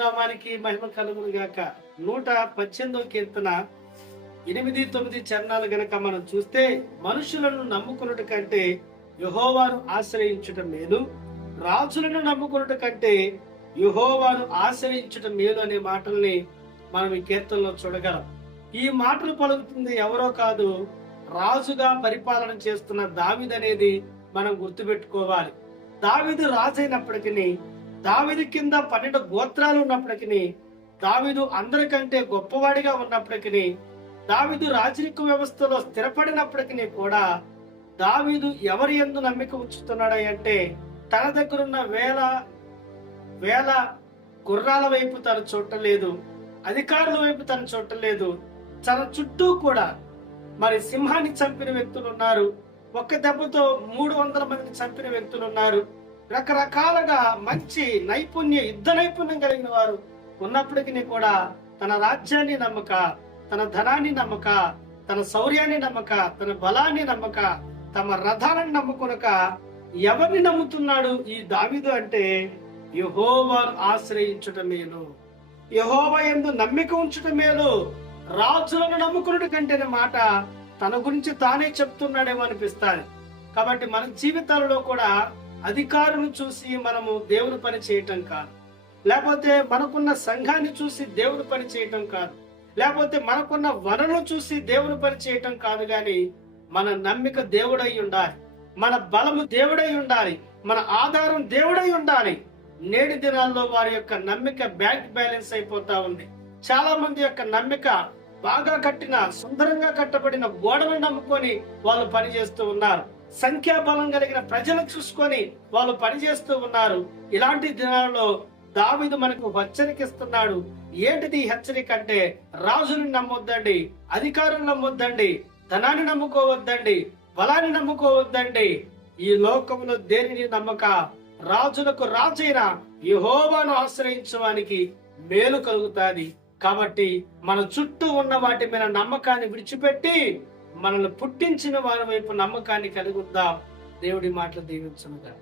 నామానికి మహిమ కలుగును గాక. 118వ కీర్తన 8-9 చరణాలు గనక మనం చూస్తే, మనుషులను నమ్ముకున్నట కంటే యెహోవాను ఆశ్రయించుట మేలు, రాజులను నమ్ముకున్నట కంటే యెహోవాను ఆశ్రయించుట మేలు అనే మాటల్ని మనం ఈ కీర్తనలో చూడగలం. ఈ మాటలు పలుకుతుంది ఎవరో కాదు, రాజుగా పరిపాలన చేస్తున్న దావీదు అనేది మనం గుర్తుపెట్టుకోవాలి. దావీదు రాజు అయినప్పటికీ, దావీదు కింద 12 గోత్రాలు ఉన్నప్పటికీ, దావీదు అందరికంటే గొప్పవాడిగా ఉన్నప్పటికీ, దావీదు రాజరిక వ్యవస్థలో స్థిరపడినప్పటికీ కూడా దావీదు ఎవరి యందు నమ్మిక ఉంచుతున్నాడు అంటే, తన దగ్గరున్న వేల గుర్రాల వైపు తను చూడలేదు, అధికారుల వైపు తను చూడలేదు. తన చుట్టూ కూడా మరి సింహాన్ని చంపిన వ్యక్తులు ఉన్నారు, ఒక్క దెబ్బతో 300 మందిని చంపిన వ్యక్తులు ఉన్నారు, రకరకాలుగా మంచి యుద్ధ నైపుణ్యం కలిగిన వారు ఉన్నప్పటికీ కూడా తన రాజ్యాన్ని నమ్మక, తన ధనాన్ని నమ్మక, తన శౌర్యాన్ని నమ్మక, తన బలాన్ని నమ్మక, తమ రథాలను నమ్ముకొనక ఎవరిని నమ్ముతున్నాడు ఈ దావీదు అంటే, యెహోవాను ఆశ్రయించుట మేలు, యెహోవా యందు నమ్మిక ఉంచుట మేలు, రాజులను నమ్ముకున్నట కంటే మాట తన గురించి తానే చెప్తున్నాడేమో అనిపిస్తాడు. కాబట్టి మన జీవితాలలో కూడా అధికారులను చూసి మనము దేవుని పని చేయటం కాదు, లేకపోతే మనకున్న సంఘాన్ని చూసి దేవుని పని చేయటం కాదు, లేకపోతే మనకున్న వనరులను చూసి దేవుని పని చేయటం కాదు. గాని మన నమ్మిక దేవుడై ఉండాలి, మన బలము దేవుడై ఉండాలి, మన ఆధారం దేవుడై ఉండాలి. నేటి దినాల్లో వారి యొక్క నమ్మిక బ్యాంక్ బ్యాలెన్స్ అయిపోతా ఉంది. చాలా మంది యొక్క నమ్మిక బాగా కట్టిన, సుందరంగా కట్టబడిన గోడలను నమ్ముకొని వాళ్ళు పనిచేస్తూ ఉన్నారు. సంఖ్యాబలం కలిగిన ప్రజలు చూసుకొని వాళ్ళు పనిచేస్తూ ఉన్నారు. ఇలాంటి దినాలలో దావీదు మనకు హెచ్చరికిస్తున్నాడు. ఏంటిది హెచ్చరిక అంటే, రాజుని నమ్మొద్దండి, అధికారులను నమ్మొద్దండి, ధనాన్ని నమ్ముకోవద్దండి, బలాన్ని నమ్ముకోవద్దండి. ఈ లోకంలో దేనిని నమ్మక రాజులకు రాజైన యెహోవాను ఆశ్రయించడానికి మేలు కలుగుతాది. కాబట్టి మన చుట్టూ ఉన్న వాటి మీద నమ్మకాన్ని విడిచిపెట్టి మనల్ని పుట్టించిన వారి వైపు నమ్మకాన్ని కలిగిద్దాం. దేవుడి మాటలు దీవించునుగా.